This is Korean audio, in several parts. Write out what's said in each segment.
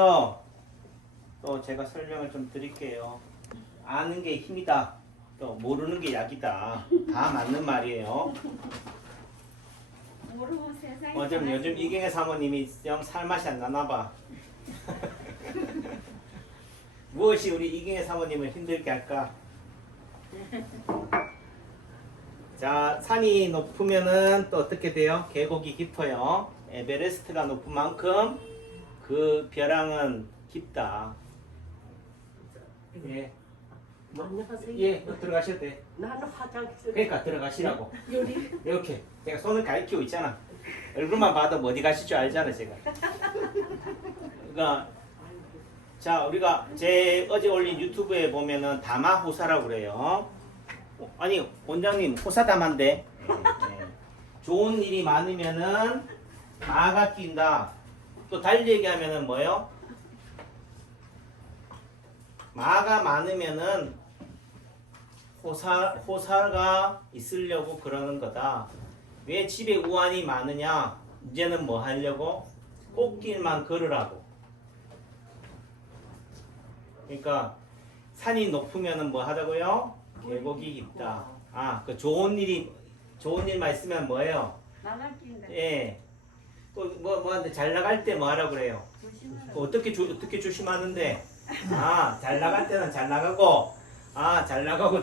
이어서 또 제가 설명을 좀 드릴게요. 아는 게 힘이다. 또 모르는 게 약이다. 다 맞는 말이에요. 모르고 세상에 요즘 이경혜 사모님이 영 살맛이 안 나나 봐. 무엇이 우리 이경혜 사모님을 힘들게 할까? 자, 산이 높으면은 또 어떻게 돼요? 계곡이 깊어요. 에베레스트가 높은 만큼 그 벼랑은 깊다. 예. 안녕하세요. 예, 들어가셔도 돼. 나는 화장실. 그러니까 들어가시라고. 요리. 이렇게 제가 손을 가리키고 있잖아. 얼굴만 봐도 뭐 어디 가실 줄 알잖아, 제가. 그러니까 자, 우리가 제 어제 올린 유튜브에 보면은 다마호사라고 그래요. 아니, 원장님 호사다마인데. 네. 좋은 일이 많으면은 마가 낀다. 또 달리 얘기하면은 뭐예요? 마가 많으면은 호사가 있으려고 그러는 거다. 왜 집에 우환이 많으냐? 이제는 뭐 하려고? 꽃길만 걸으라고. 그러니까 산이 높으면은 뭐 하다고요? 계곡이 깊다. 아, 그 좋은 일만 있으면 뭐예요? 나갈 낀다. 예. 또 뭐한테 잘 나갈 때 뭐 하라고 그래요? 조심하라. 어떻게 조심하는데? 아, 잘 나갈 때는 잘 나가고, 잘 나가고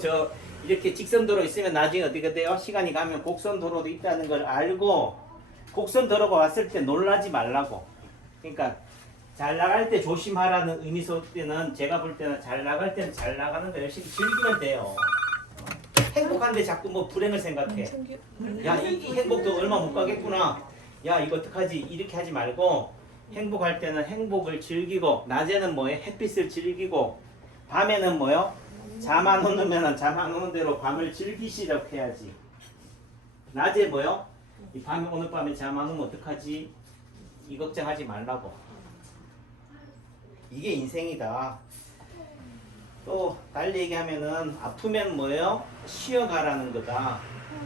이렇게 직선도로 있으면 나중에 어떻게 돼요? 시간이 가면 곡선도로도 있다는 걸 알고 곡선도로가 왔을 때 놀라지 말라고. 그러니까 잘 나갈 때 조심하라는 의미 속에는 제가 볼 때는 잘 나갈 때는 잘 나가는 거 열심히 즐기면 돼요. 행복한데 자꾸 뭐 불행을 생각해. 야, 이 행복도 얼마 못 가겠구나. 야, 이거 어떡하지? 이렇게 하지 말고 행복할 때는 행복을 즐기고 낮에는 뭐예요? 햇빛을 즐기고 밤에는 뭐요? 잠 안 오면은 잠 안 오는 대로 밤을 즐기시라고 해야지. 낮에 뭐요? 이 밤에 오늘 밤에 잠 안 오면 어떡하지? 이 걱정하지 말라고. 이게 인생이다. 또 달리 얘기하면은 아프면 뭐예요? 쉬어가라는 거다.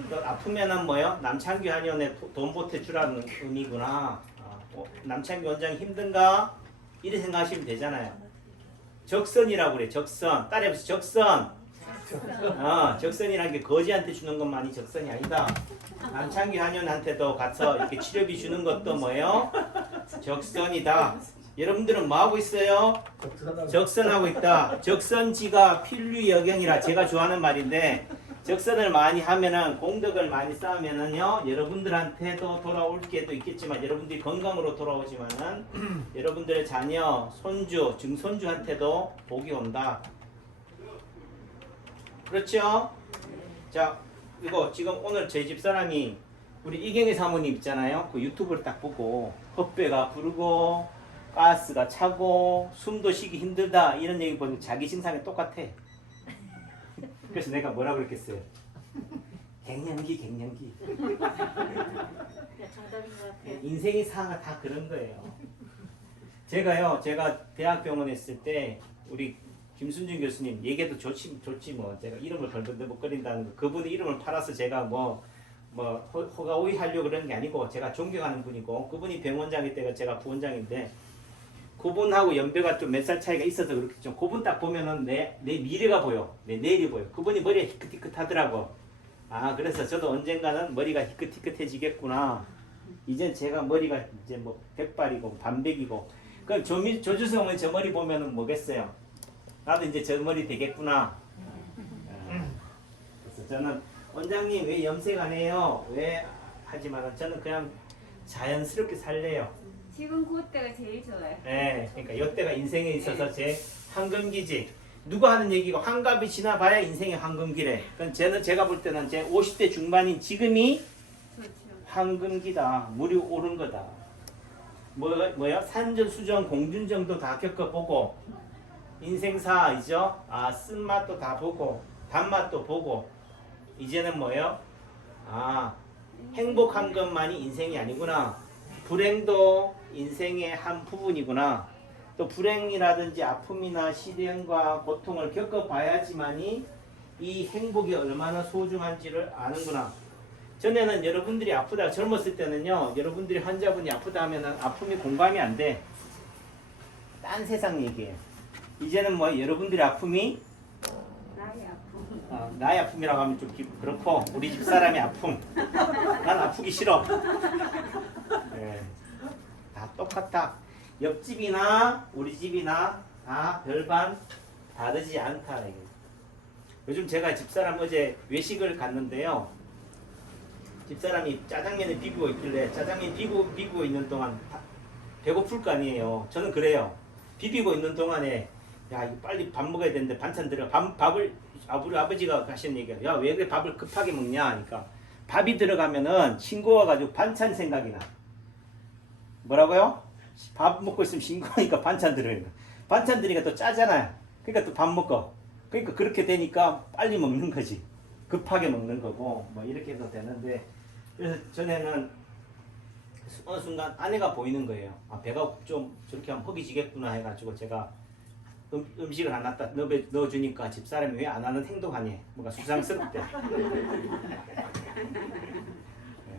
또 아프면은 뭐예요? 남창규 한의원에 돈 보태주라는 의미구나. 남창규 원장이 힘든가? 이렇게 생각하시면 되잖아요. 적선이라고 그래. 적선. 따라해보세요. 적선. 적선이라는 게 거지한테 주는 것만이 적선이 아니다. 남창규 한의원한테도 가서 이렇게 치료비 주는 것도 뭐예요? 적선이다. 여러분들은 뭐 하고 있어요? 적선하고 있다. 적선지가 필류여경이라 제가 좋아하는 말인데 적선을 많이 하면은 공덕을 많이 쌓으면은요 여러분들한테도 돌아올 게도 있겠지만 여러분들이 건강으로 돌아오지만은 여러분들의 자녀, 손주, 증손주한테도 복이 온다. 그렇죠? 자, 이거 지금 오늘 저희 집사람이 우리 이경희 사모님 있잖아요. 그 유튜브를 딱 보고 헛배가 부르고 가스가 차고 숨도 쉬기 힘들다 이런 얘기 보면 자기 신상이 똑같아. 그래서 내가 뭐라 그랬겠어요? 갱년기. 정답인 것 같아. 인생의 사가 다 그런 거예요. 제가 대학병원에 있을 때 우리 김순준 교수님 얘기해도 좋지 뭐 제가 이름을 벌벌벌거린다는 거 그분의 이름을 팔아서 제가 뭐 호가 오이 하려고 그러는 게 아니고 제가 존경하는 분이고 그분이 병원장일 때가 제가 부원장인데 그분하고 연배가 좀 몇 살 차이가 있어서 그렇겠죠. 그분 딱 보면은 내 미래가 보여. 내 내일이 보여. 그분이 머리가 희끗희끗하더라고. 그래서 저도 언젠가는 머리가 희끗희끗해지겠구나. 이젠 제가 머리가 이제 뭐 백발이고 반백이고. 그럼 조주성은 저 머리 보면은 뭐겠어요? 나도 이제 저 머리 되겠구나. 그래서 저는 원장님 왜 염색 안 해요? 왜 하지만 저는 그냥 자연스럽게 살래요. 지금 그때가 제일 좋아요. 네, 그러니까 이때가 인생에 있어서 제 황금기지. 누가 하는 얘기고 환갑이 지나봐야 인생의 황금기래. 그건 제가 볼 때는 제 50대 중반인 지금이 좋죠. 황금기다. 물이 오른 거다. 뭐야? 산전수전 공준정도 다 겪어보고 인생사이죠. 쓴맛도 다 보고 단맛도 보고 이제는 뭐예요? 행복한 것만이 인생이 아니구나. 불행도 인생의 한 부분이구나. 또 불행이라든지 아픔이나 시련과 고통을 겪어봐야지만이 이 행복이 얼마나 소중한지를 아는구나. 전에는 여러분들이 아프다 젊었을 때는요 여러분들이 환자분이 아프다 하면은 아픔이 공감이 안 돼. 딴 세상 얘기예요. 이제는 뭐 여러분들의 아픔이 나의 아픔. 나의 아픔이라고 하면 좀 그렇고 우리 집 사람의 아픔. 난 아프기 싫어. 네. 다 똑같다. 옆집이나 우리 집이나 다 별반 다르지 않다. 이게. 요즘 제가 집사람 어제 외식을 갔는데요. 집사람이 짜장면을 비비고 있길래 짜장면 비비고 있는 동안 배고플 거 아니에요. 저는 그래요. 비비고 있는 동안에 야 이거 빨리 밥 먹어야 되는데 반찬 들어가 밥을 우리 아버지가 하시는 얘기야. 야 왜 그래 밥을 급하게 먹냐 하니까 밥이 들어가면은 싱거워가지고 반찬 생각이 나. 뭐라고요? 밥 먹고 있으면 싱거우니까 반찬 들어요. 반찬 들으니까 또 짜잖아요. 그러니까 또 밥 먹고. 그러니까 그렇게 되니까 빨리 먹는 거지. 급하게 먹는 거고 뭐 이렇게 해도 되는데 그래서 전에는 어느 순간 아내가 보이는 거예요. 아 배가 좀 저렇게 하면 허기지겠구나 해가지고 제가 음식을 안 갖다 넣어주니까 집사람이 왜 안 하는 행동하니? 뭔가 수상스럽대. 네,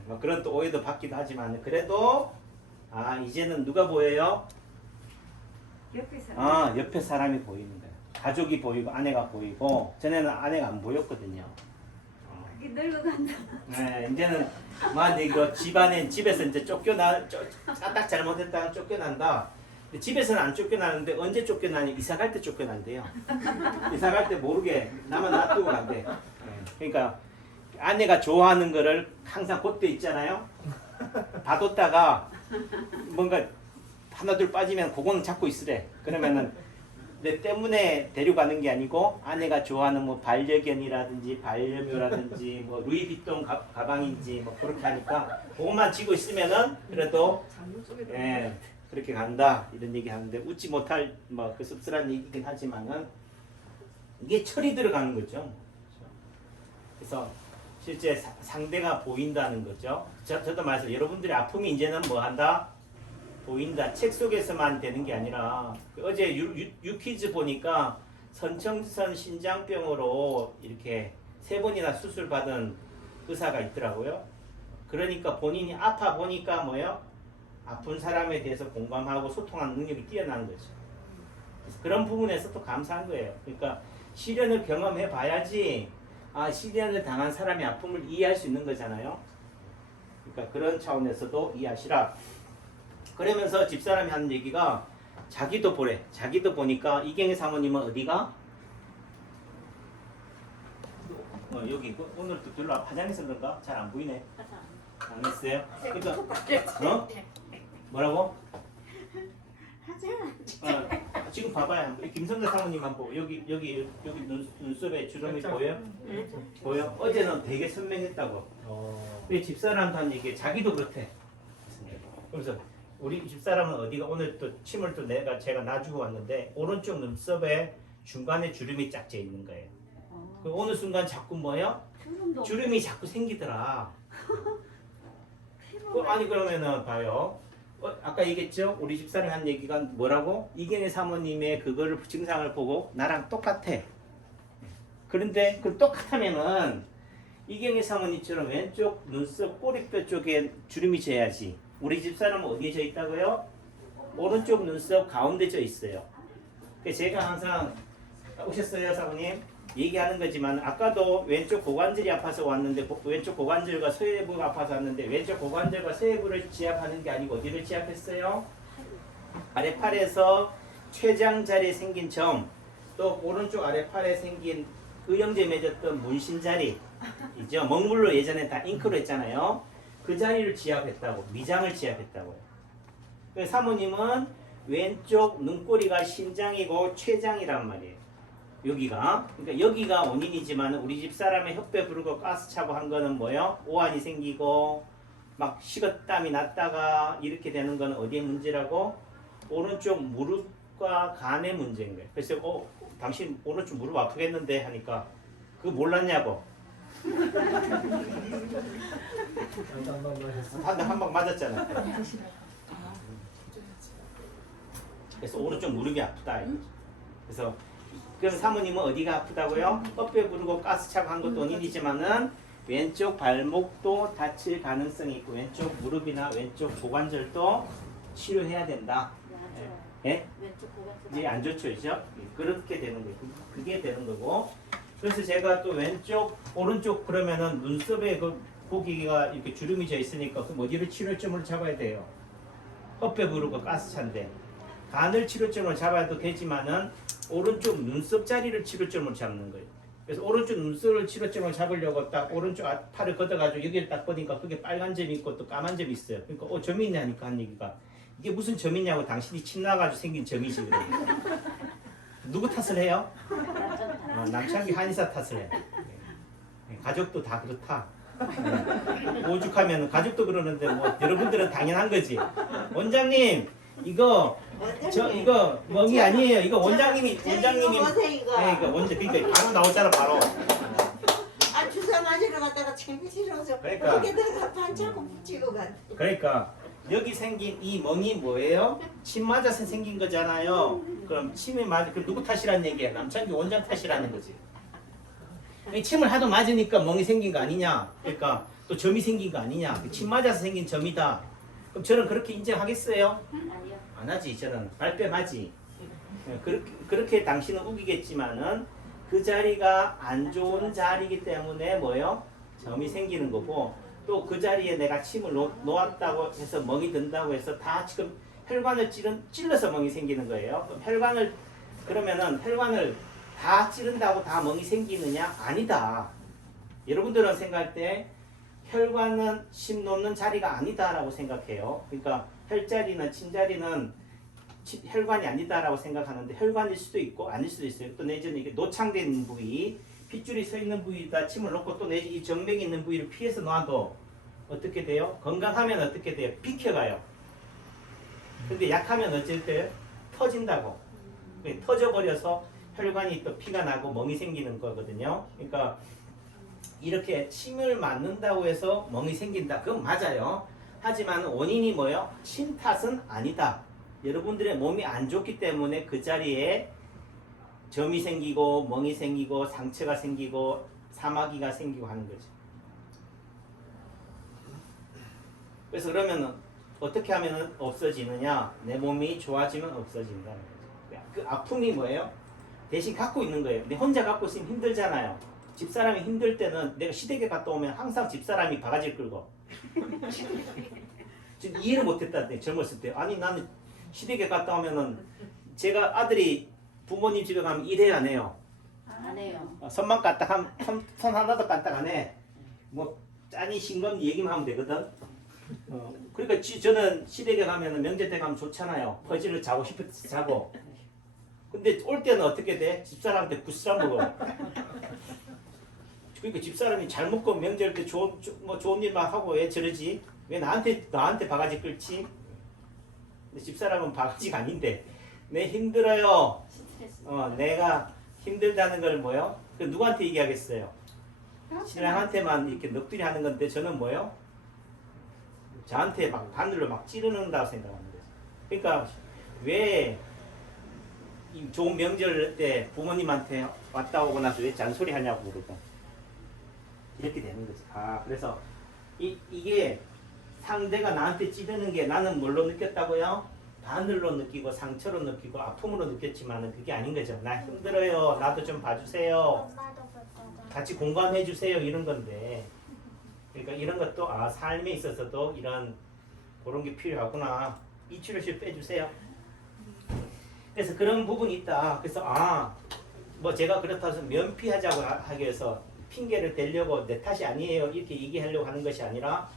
뭐 그런 또 오해도 받기도 하지만 그래도 아 이제는 누가 보여요? 옆에 사람. 옆에 사람이 보이는 거예요. 가족이 보이고 아내가 보이고 전에는 아내가 안 보였거든요. 그게 늙어간다. 네, 이제는 만약에 집에서 이제 딱 잘못했다가 쫓겨난다. 근데 집에서는 안 쫓겨나는데 언제 쫓겨나니? 이사 갈 때 쫓겨난대요. 이사 갈 때 모르게 나만 놔두고 간대. 그러니까 아내가 좋아하는 거를 항상 그때 있잖아요. 봐뒀다가 뭔가 하나 둘 빠지면 그거는 잡고 있으래. 그러면은 내 때문에 데려가는 게 아니고 아내가 좋아하는 뭐 반려견이라든지 반려묘라든지 뭐 루이비통 가방인지 뭐 그렇게 하니까 그것만 쥐고 있으면은 그래도 예 그렇게 간다 이런 얘기 하는데 웃지 못할 뭐 그 씁쓸한 얘기긴 하지만은 이게 철이 들어가는 거죠. 그래서 실제 상대가 보인다는 거죠. 저도 말해서 여러분들의 아픔이 이제는 뭐 한다? 보인다. 책 속에서만 되는 게 아니라 어제 유퀴즈 보니까 선천성 신장병으로 이렇게 3번이나 수술 받은 의사가 있더라고요. 그러니까 본인이 아파 보니까 뭐요? 아픈 사람에 대해서 공감하고 소통하는 능력이 뛰어난 거죠. 그래서 그런 부분에서 또 감사한 거예요. 그러니까 시련을 경험해 봐야지 시련을 당한 사람의 아픔을 이해할 수 있는 거잖아요. 그러니까 그런 차원에서도 이해하시라. 그러면서 집사람이 하는 얘기가 자기도 보래. 자기도 보니까 이경희 사모님은 어디가? 여기 오늘 또 별로 화장해서 그런가? 잘 안 보이네. 안 했어요? 그러니까 뭐라고? 지금 봐봐요. 김성대 사모님만 보고 여기 눈썹에 주름이 보여요? 보여? 어제는 되게 선명했다고. 우리 집사람도 한 얘기 자기도 그렇대. 그래서 우리 집사람은 어디가 오늘 또 침을 또 제가 놔주고 왔는데 오른쪽 눈썹에 중간에 주름이 쫙 재 있는 거예요. 그 어느 순간 자꾸 뭐요? 주름이 자꾸 생기더라. 아니 그러면은 봐요. 아까 얘기했죠? 우리 집사람이 한 얘기가 뭐라고? 이경희 사모님의 그거를 증상을 보고 나랑 똑같아. 그런데 그 똑같으면은 이경희 사모님처럼 왼쪽 눈썹 꼬리뼈 쪽에 주름이 져야지. 우리 집사람은 어디에 져 있다고요? 오른쪽 눈썹 가운데 져 있어요. 제가 항상 오셨어요 사모님? 얘기하는 거지만 아까도 왼쪽 고관절이 아파서 왔는데 왼쪽 고관절과 서해부가 아파서 왔는데 왼쪽 고관절과 서해부를 지압하는 게 아니고 어디를 지압했어요? 아래팔에서 췌장 자리에 생긴 점, 또 오른쪽 아래팔에 생긴 의형제 맺었던 문신 자리 있죠. 먹물로 예전에 다 잉크로 했잖아요. 그 자리를 지압했다고, 미장을 지압했다고요. 사모님은 왼쪽 눈꼬리가 신장이고 췌장이란 말이에요. 여기가, 그러니까 여기가 원인이지만 우리 집 사람의 혈배 부르고 가스 차고 한 거는 뭐요? 오한이 생기고 막 식었땀이 났다가 이렇게 되는 거는 어디에 문제라고? 오른쪽 무릎과 간의 문제인 거예요. 그래서 당신 오른쪽 무릎 아프겠는데 하니까 그거 몰랐냐고. 한 방 맞았잖아. 그래서 오른쪽 무릎이 아프다. 그래서 그럼 사모님은 어디가 아프다고요? 뼈 부르고 가스 차고 한 것도 원인이지만은 왼쪽 발목도 다칠 가능성이 있고 왼쪽 무릎이나 왼쪽 고관절도 치료해야 된다. 네. 예? 왼쪽 고가 이제 안 좋죠, 그죠? 그렇게 되는 거예요. 그게 되는 거고. 그래서 제가 또 왼쪽, 오른쪽 그러면은 눈썹에 그 고기가 이렇게 주름이 져 있으니까 그 어디를 치료점을 잡아야 돼요. 헛배 부르고 가스차인데 간을 치료점을 잡아도 되지만은 오른쪽 눈썹 자리를 치료점을 잡는 거예요. 그래서 오른쪽 눈썹을 치료점을 잡으려고 딱 오른쪽 팔을 걷어가지고 여기를 딱 보니까 그게 빨간 점이 있고 또 까만 점이 있어요. 그러니까 점이 있냐니까 한 얘기가 이게 무슨 점이냐고 당신이 침 나가지고 생긴 점이지. 그래. 누구 탓을 해요? 남창기 한의사 탓을 해. 가족도 다 그렇다. 오죽하면 가족도 그러는데 뭐 여러분들은 당연한 거지. 원장님 이거 이거 멍이 아니에요. 이거 원장님이 뭐세 이거? 그러니까 바로 나오잖아 바로. 아 주사 맞으러 갔다가 챙기 싫어서 그러니까. 거기다가 반창고 붙이고 갔. 그러니까 여기 생긴 이 멍이 뭐예요? 침 맞아서 생긴 거잖아요. 그럼 침이 맞 그 누구 탓이란 얘기야? 남창기 원장 탓이라는 거지. 이 침을 하도 맞으니까 멍이 생긴 거 아니냐? 그러니까 또 점이 생긴 거 아니냐? 침 맞아서 생긴 점이다. 그럼 저는 그렇게 인정하겠어요? 아니요. 안 하지. 저는 발뺌하지. 그렇게 당신은 우기겠지만은 그 자리가 안 좋은 자리이기 때문에 뭐요? 점이 생기는 거고 또 그 자리에 내가 침을 놓았다고 해서 멍이 든다고 해서 다 지금 혈관을 찔러서 멍이 생기는 거예요. 그러면은 혈관을 다 찌른다고 다 멍이 생기느냐? 아니다. 여러분들은 생각할 때 혈관은 침 놓는 자리가 아니다라고 생각해요. 그러니까 혈자리는 침자리는 혈관이 아니다라고 생각하는데 혈관일 수도 있고 아닐 수도 있어요. 또 내지는 이게 노창되어 있는 부위, 핏줄이 서 있는 부위에다 침을 놓고 또 내지 이 정맥이 있는 부위를 피해서 놔도 어떻게 돼요? 건강하면 어떻게 돼요? 비켜가요. 근데 약하면 어쩔 때 터진다고. 터져버려서 혈관이 또 피가 나고 멍이 생기는 거거든요. 그러니까 이렇게 침을 맞는다고 해서 멍이 생긴다. 그건 맞아요. 하지만 원인이 뭐예요? 침 탓은 아니다. 여러분들의 몸이 안 좋기 때문에 그 자리에 점이 생기고 멍이 생기고 상처가 생기고 사마귀가 생기고 하는 거죠. 그래서 그러면 어떻게 하면 없어지느냐? 내 몸이 좋아지면 없어진다는 거죠. 그 아픔이 뭐예요? 대신 갖고 있는 거예요. 근데 혼자 갖고 있으면 힘들잖아요. 집사람이 힘들 때는 내가 시댁에 갔다 오면 항상 집사람이 바가지를 끌고 지금 이해를 못했다는데 젊었을 때 아니 나는 시댁에 갔다 오면은 제가 아들이 부모님 집에 가면 일해야 안 해요. 안 해요. 손만 까딱하면 손 하나도 까딱 안 해. 뭐 짠이 싱겁니 얘기만 하면 되거든. 그러니까 저는 시댁에 가면은 명절 때 가면 좋잖아요. 퍼지를 자고 싶을 때 자고. 근데 올 때는 어떻게 돼? 집사람한테 부스럼 먹어. 그러니까 집사람이 잘 먹고 명절 때 좋은 일만 하고 왜 저러지? 왜 나한테 바가지 끌지? 근데 집사람은 바가지가 아닌데 내 힘들어요. 스트레스. 내가 힘들다는 걸 뭐요? 그 누구한테 얘기하겠어요? 신랑한테만 이렇게 넋두리 하는 건데 저는 뭐요? 저한테 막 바늘로 막 찌르는다고 생각하는 거죠. 그러니까 왜 이 좋은 명절 때 부모님한테 왔다 오고 나서 왜 잔소리 하냐고 그러고 이렇게 되는 거지. 그래서 이게 상대가 나한테 찌르는 게 나는 뭘로 느꼈다고요? 바늘로 느끼고 상처로 느끼고 아픔으로 느꼈지만은 그게 아닌 거죠. 나 힘들어요. 나도 좀 봐주세요. 같이 공감해 주세요. 이런 건데. 그러니까 이런 것도 삶에 있어서도 이런 그런 게 필요하구나. 이 치료실 빼주세요. 그래서 그런 부분이 있다. 그래서 뭐 제가 그렇다고 해서 면피하자고 하기 위해서 핑계를 대려고 내 탓이 아니에요 이렇게 얘기하려고 하는 것이 아니라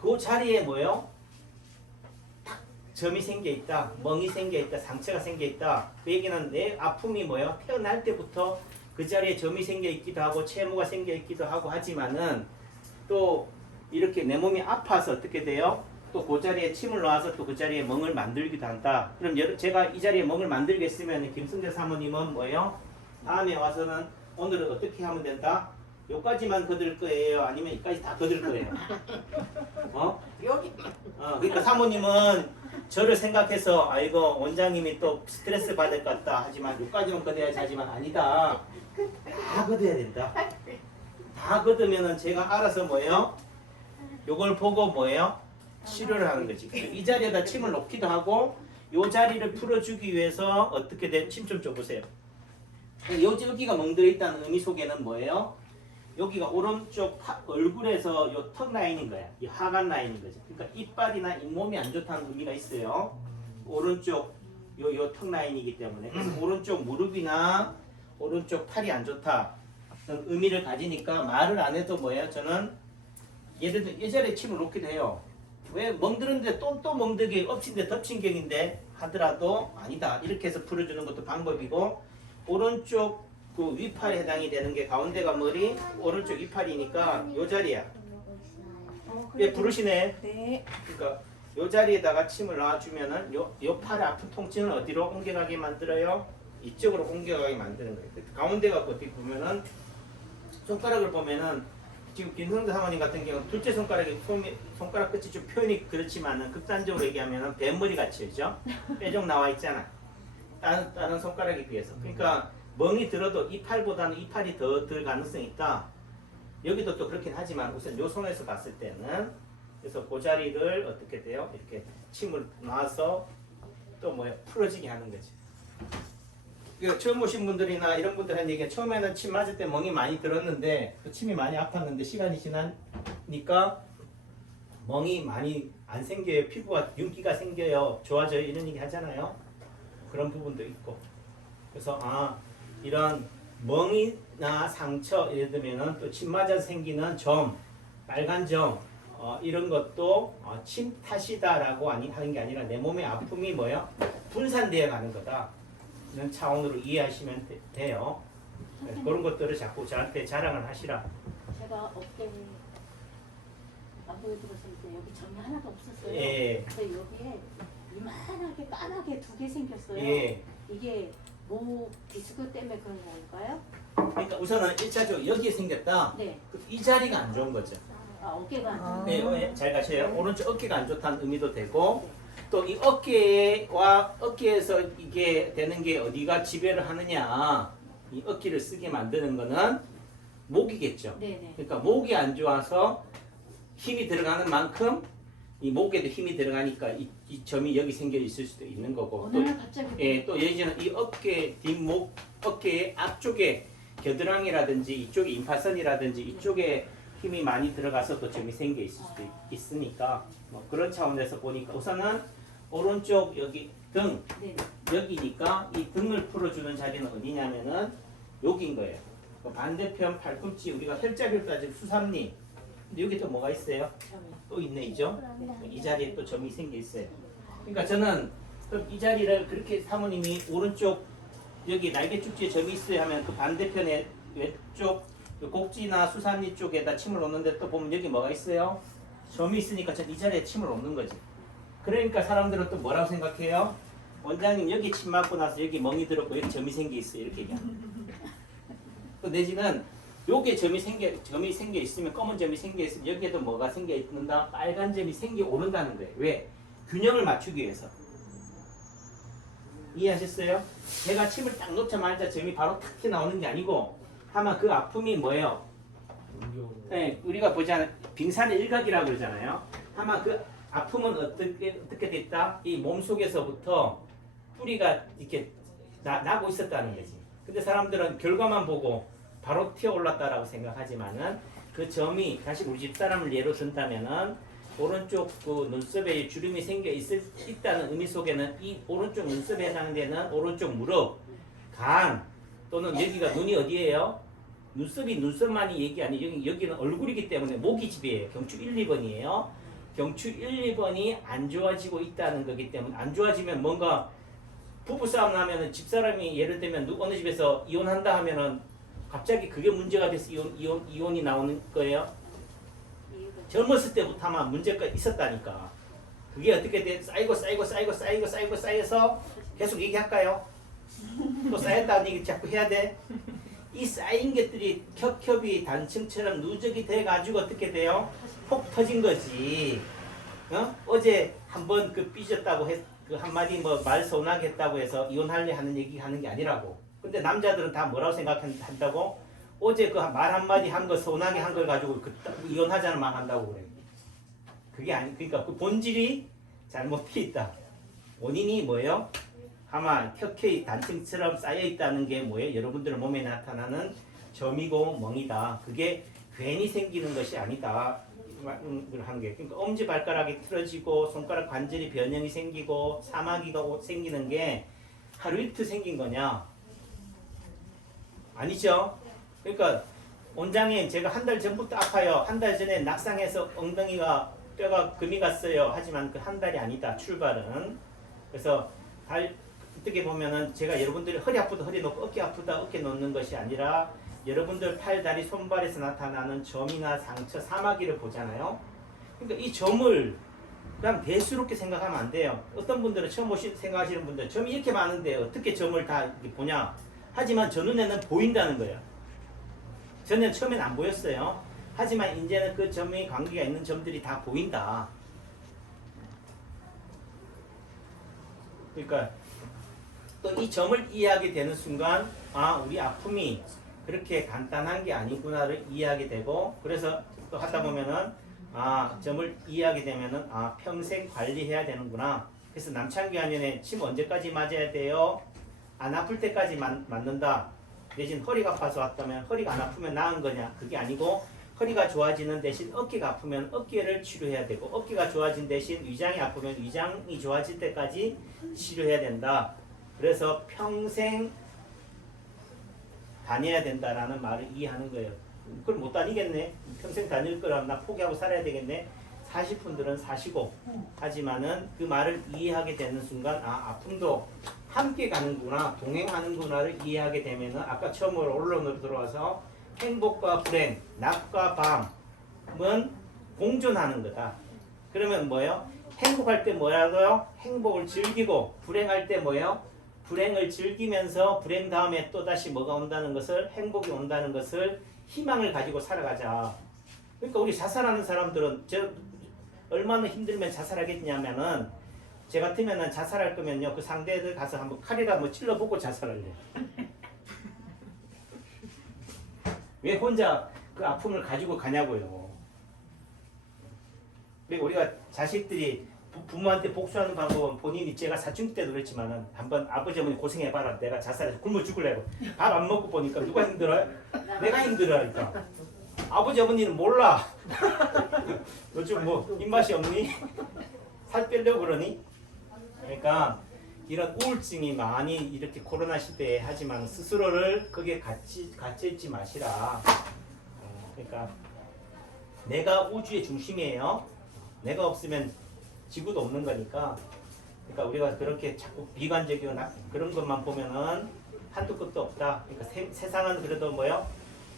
그 자리에 뭐요? 탁 점이 생겨 있다, 멍이 생겨 있다, 상처가 생겨 있다. 그 얘기는 내 아픔이 뭐요? 태어날 때부터 그 자리에 점이 생겨 있기도 하고 채무가 생겨 있기도 하고 하지만은 또 이렇게 내 몸이 아파서 어떻게 돼요? 또 그 자리에 침을 놔서 또 그 자리에 멍을 만들기도 한다. 그럼 제가 이 자리에 멍을 만들겠으면 김승재 사모님은 뭐예요? 다음에 와서는 오늘은 어떻게 하면 된다? 여기까지만 거들 거예요? 아니면 여기까지 다 거들 거예요? 여기 그러니까 사모님은 저를 생각해서 이거 원장님이 또 스트레스 받을 것 같다 하지만 여기까지만 거둬야지 하지만 아니다. 다 거둬야 된다. 다 거두면은 제가 알아서 뭐예요? 요걸 보고 뭐예요? 치료를 하는 거지. 이 자리에다 침을 놓기도 하고 요 자리를 풀어주기 위해서 어떻게 돼? 침 좀 줘보세요. 여기가 멍들어 있다는 의미 속에는 뭐예요? 여기가 오른쪽 얼굴에서 요 턱 라인인 거야. 이 하관 라인인 거죠. 그러니까 이빨이나 잇몸이 안 좋다는 의미가 있어요. 오른쪽 요 턱 라인이기 때문에 그래서 오른쪽 무릎이나 오른쪽 팔이 안 좋다 의미를 가지니까 말을 안 해도 뭐예요? 저는 예를 들어 이 자리에 침을 놓기도 해요. 왜 멍드는데 또 멍들게 엎친데 덮친 격인데 하더라도 아니다 이렇게 해서 풀어주는 것도 방법이고 오른쪽 그 위팔에 해당이 되는 게 가운데가 머리 오른쪽 위팔이니까 요 자리야. 예 부르시네. 네. 그러니까 요 자리에다가 침을 놔주면은 요 팔의 아픈 통증을 어디로 옮겨가게 만들어요? 이쪽으로 옮겨가게 만드는 거예요. 가운데가 어떻게 보면은 손가락을 보면은 지금 김성대 사모님 같은 경우는 둘째 손가락이 손가락 끝이 좀 표현이 그렇지만은 극단적으로 얘기하면은 뱀머리 같이 그죠? 뾰족 나와 있잖아. 다른 손가락에 비해서. 그러니까 멍이 들어도 이 팔보다는 이 팔이 더 들 가능성이 있다. 여기도 또 그렇긴 하지만 우선 요 손에서 봤을 때는 그래서 그 자리를 어떻게 돼요? 이렇게 침을 놔서 또 뭐야 풀어지게 하는 거지. 처음 오신 분들이나 이런 분들한 얘기가 처음에는 침 맞을 때 멍이 많이 들었는데 그 침이 많이 아팠는데 시간이 지나니까 멍이 많이 안 생겨요. 피부가 윤기가 생겨요. 좋아져요. 이런 얘기 하잖아요. 그런 부분도 있고. 그래서 이런 멍이나 상처 예를 들면은 또 침 맞아서 생기는 점, 빨간 점 이런 것도 침 탓이다라고 하는 게 아니라 내 몸의 아픔이 뭐야? 분산되어 가는 거다. 이런 차원으로 이해하시면 돼요. 그런 것들을 자꾸 저한테 자랑을 하시라. 제가 어깨 안보여 들었을 때 여기 점이 하나도 없었어요. 예. 그래서 여기에 이만하게 까맣게 두 개 생겼어요. 예. 이게 목 디스크 때문에 그런 건가요? 그러니까 우선은 1차적으로 여기에 생겼다. 네. 이 자리가 안 좋은 거죠. 어깨가 안 네, 잘 가셔요. 오른쪽 어깨가 안 좋다는 의미도 되고 또 이 어깨에서 이게 되는 게 어디가 지배를 하느냐 이 어깨를 쓰게 만드는 거는 목이겠죠. 네네. 그러니까 목이 안 좋아서 힘이 들어가는 만큼 이 목에도 힘이 들어가니까 이 점이 여기 생겨 있을 수도 있는 거고 어느 날 갑자기 또 예전에 이 어깨 뒷목 어깨의 앞쪽에 겨드랑이라든지 이쪽에 임파선이라든지 이쪽에 힘이 많이 들어가서 또 점이 생겨 있을 수도 있으니까 뭐 그런 차원에서 보니까 우선은 오른쪽 여기 등 네. 여기니까 이 등을 풀어주는 자리는 어디냐면은 여기인 거예요. 그 반대편 팔꿈치 우리가 혈자리로 따지면 수삼리 근데 여기 또 뭐가 있어요? 또 있네 이죠? 이 자리에 또 점이 생겨 있어요. 그러니까 저는 그럼 이 자리를 그렇게 사모님이 오른쪽 여기 날개축지에 점이 있어야 하면 그 반대편에 왼쪽 그 곡지나 수산리 쪽에다 침을 놓는데 또 보면 여기 뭐가 있어요? 점이 있으니까 전 이 자리에 침을 놓는 거지. 그러니까 사람들은 또 뭐라고 생각해요? 원장님 여기 침 맞고 나서 여기 멍이 들었고 여기 점이 생겨 있어요 이렇게 얘기합니다. 또 내지는 여기에 점이 생겨 있으면 검은 점이 생겨 있으면 여기에도 뭐가 생겨 있는다? 빨간 점이 생겨 오른다는 거예요. 왜? 균형을 맞추기 위해서. 이해하셨어요? 제가 침을 딱 놓자마자 점이 바로 탁 튀어나오는 게 아니고 아마 그 아픔이 뭐예요? 네, 우리가 보자 빙산의 일각이라고 그러잖아요. 아마 그 아픔은 어떻게 됐다? 이 몸 속에서부터 뿌리가 이렇게 나고 있었다는 거지. 근데 사람들은 결과만 보고 바로 튀어올랐다라고 생각하지만은 그 점이 다시 우리 집사람을 예로 든다면은 오른쪽 그 눈썹에 주름이 생겨 있다는 의미 속에는 이 오른쪽 눈썹에 해당되는 오른쪽 무릎, 간 또는 여기가 눈이 어디예요? 눈썹이 눈썹만이 얘기 아니에요. 여기는 얼굴이기 때문에 목이 지배예요. 경추 1, 2번이에요. 경추 1, 2번이 안 좋아지고 있다는 거기 때문에 안 좋아지면 뭔가 부부싸움 나면은 집사람이 예를 들면 어느 집에서 이혼한다 하면은 갑자기 그게 문제가 돼서 이혼이 나오는 거예요. 젊었을 때부터 아마 문제가 있었다니까. 그게 어떻게 돼? 쌓여서 계속 얘기할까요? 또 쌓였다는 얘기 자꾸 해야 돼? 이 쌓인 것들이 겹겹이 단층처럼 누적이 돼가지고 어떻게 돼요? 폭 터진 거지. 어제 한번 그 삐졌다고 그 한마디 뭐 말 서운하게 했다고 해서 이혼할래 하는 얘기 하는 게 아니라고. 근데 남자들은 다 뭐라고 생각한다고? 어제 그 말 한마디 한 거 서운하게 한 걸 가지고 그 이혼하자는 말 한다고 그래. 그게 아니, 그러니까 그 본질이 잘못돼 있다. 원인이 뭐예요? 아마 켜켜이 단층처럼 쌓여 있다는 게 뭐예요? 여러분들 몸에 나타나는 점이고 멍이다. 그게 괜히 생기는 것이 아니다. 하는 게 그러니까 엄지 발가락이 틀어지고 손가락 관절이 변형이 생기고 사마귀가 생기는 게 하루 이틀 생긴 거냐? 아니죠. 그러니까 원장님 제가 한 달 전부터 아파요. 한 달 전에 낙상해서 엉덩이가 뼈가 금이 갔어요. 하지만 그 한 달이 아니다. 출발은. 그래서 어떻게 보면은 제가 여러분들이 허리 아프다 허리 놓고 어깨 아프다 어깨 놓는 것이 아니라 여러분들 팔, 다리, 손발에서 나타나는 점이나 상처, 사마귀를 보잖아요. 그러니까 이 점을 그냥 대수롭게 생각하면 안 돼요. 어떤 분들은 처음 생각하시는 분들 점이 이렇게 많은데 어떻게 점을 다 이렇게 보냐. 하지만 저 눈에는 보인다는 거예요. 저는 처음엔 안 보였어요. 하지만 이제는 그 점이 관계가 있는 점들이 다 보인다. 그러니까 또 이 점을 이해하게 되는 순간 아 우리 아픔이 그렇게 간단한 게 아니구나를 이해하게 되고 그래서 또 하다 보면은 아 점을 이해하게 되면은 아 평생 관리해야 되는구나. 그래서 남창규 한의원에 침 언제까지 맞아야 돼요? 안 아플 때까지 맞는다. 대신 허리가 아파서 왔다면 허리가 안 아프면 나은 거냐? 그게 아니고 허리가 좋아지는 대신 어깨가 아프면 어깨를 치료해야 되고 어깨가 좋아진 대신 위장이 아프면 위장이 좋아질 때까지 치료해야 된다. 그래서 평생 다녀야 된다라는 말을 이해하는 거예요. 그걸 못 다니겠네. 평생 다닐 거라면 나 포기하고 살아야 되겠네. 사실 분들은 사시고 하지만은 그 말을 이해하게 되는 순간 아 아픔도 함께 가는구나 동행하는구나를 이해하게 되면은 아까 처음으로 언론으로 들어와서 행복과 불행, 낮과 밤은 공존하는 거다. 그러면 뭐예요? 행복할 때 뭐라고요? 행복을 즐기고 불행할 때 뭐예요? 불행을 즐기면서 불행 다음에 또다시 뭐가 온다는 것을 행복이 온다는 것을 희망을 가지고 살아가자. 그러니까 우리 자살하는 사람들은 얼마나 힘들면 자살하겠냐면은 제 같으면은 자살할 거면요 그 상대들 가서 한번 칼이라 뭐 찔러보고 자살할래. 왜 혼자 그 아픔을 가지고 가냐고요. 그리고 우리가 자식들이 부모한테 복수하는 방법은 본인이 제가 사춘기 때도 그랬지만은 한번 아버지 어머니 고생해봐라. 내가 자살해서 굶어 죽으려고 밥 안 먹고 보니까 누가 힘들어요? 내가 힘들어하니까. 아버지 어머니는 몰라. 요즘 뭐 입맛이 없니? 살 빼려고 그러니? 그러니까 이런 우울증이 많이 이렇게 코로나 시대에 하지만 스스로를 거기에 갇혀있지 마시라. 그러니까 내가 우주의 중심이에요. 내가 없으면 지구도 없는 거니까. 그러니까 우리가 그렇게 자꾸 비관적이고 그런 것만 보면은 한두 끝도 없다. 그러니까 세상은 그래도 뭐요?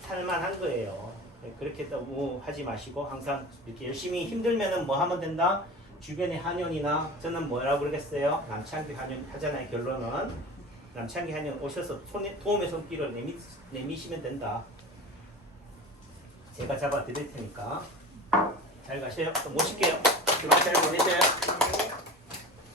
살만한 거예요. 그렇게 너무 하지 마시고 항상 이렇게 열심히 힘들면은 뭐 하면 된다? 주변의 한의원이나 저는 뭐라고 그러겠어요? 남창규 한의원 하잖아요. 결론은 남창규 한의원 오셔서 도움의 손길을 내미시면 된다. 제가 잡아 드릴 테니까 잘 가세요. 또 모실게요. 주말 잘 보내세요.